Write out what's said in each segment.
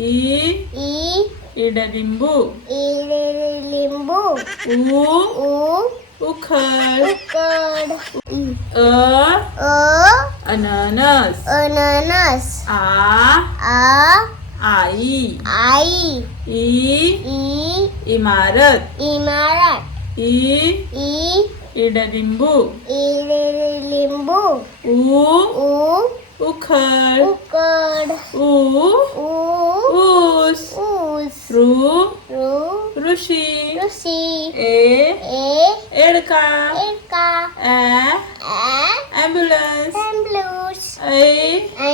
इ E इडलिंबू E लिंबू उ ऊ उखळ उकड अ अ अननस अननस आ आ आई आई इ ई इमारत इमारत इ ई इडलिंबू ई लिंबू उ ऊ ઉખડ ઉખડ ઉ ઉસ ઉસ રુ રુ ઋષિ ઋષિ એ એ એડકા એડકા એ એમ્બ્યુલન્સ એમ્બ્યુલન્સ એ એ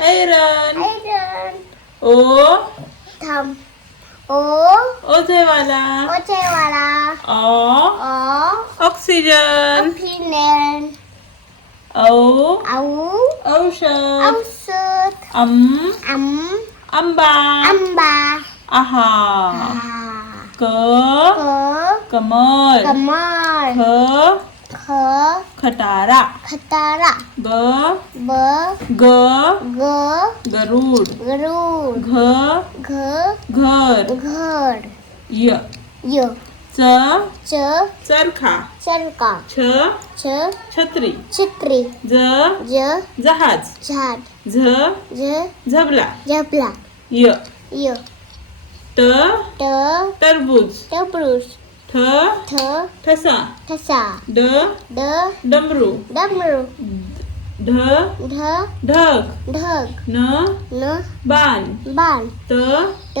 આયરન આયરન ઓ થમ ઓ ઓજેવાલા ઓજેવાલા ઓ ઓ ઓક્સિજન ઓક્સિજન ઓ ઓ औषध औषध अम आम आंबा आंबा आहा आ, क क कमल कमळ ख ख खटारा खतारा ग ब ग ग गरुड गरुड घ घ घर घर य य च. च. चरखा. चरका छ. छ. छत्री. चित्री ज. ज. जहाज. झाड झ ज. झबला. झपला य. य. ट. ट. टरबूज. टपरूस ठ. ठ. ठसा. ठसा. ड. ड. डमरू. डमरू. ढ ढ ढग. ढग. न न बाण. बाण. त ट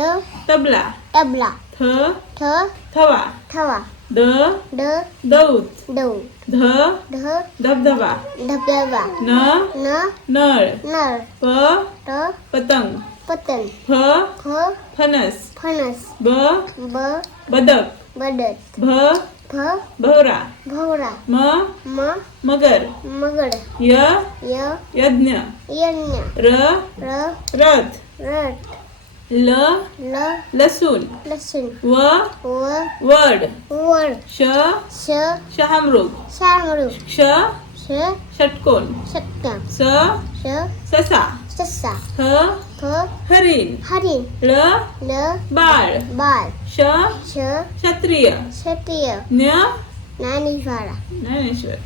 तबला. तबला. थ ठ थवा. थवा. द ड दौत. दौ ध ढ धबधबा. धबधबा. न न नळ. नळ. प ट पतंग. पतंग. फ फ फणस. फणस. ब ब बदक. बदक भ? फ भवरा. भवरा. म? म? मगर. मगड य? य? यज्ञ. यज्ञ. र? र? रथ. रट ल? ल? लसूण. लसूण. व? व? वड. वड. श? श? शहामृग. शामरू ष श? षटकोन. शक्का स? श? ससा. ससा. ह? હરીન હરીન લ લ બાળ બાળ શ શ ક્ષત્રિય ક્ષત્રિય ન નાનીશ્વર નાનીશ્વર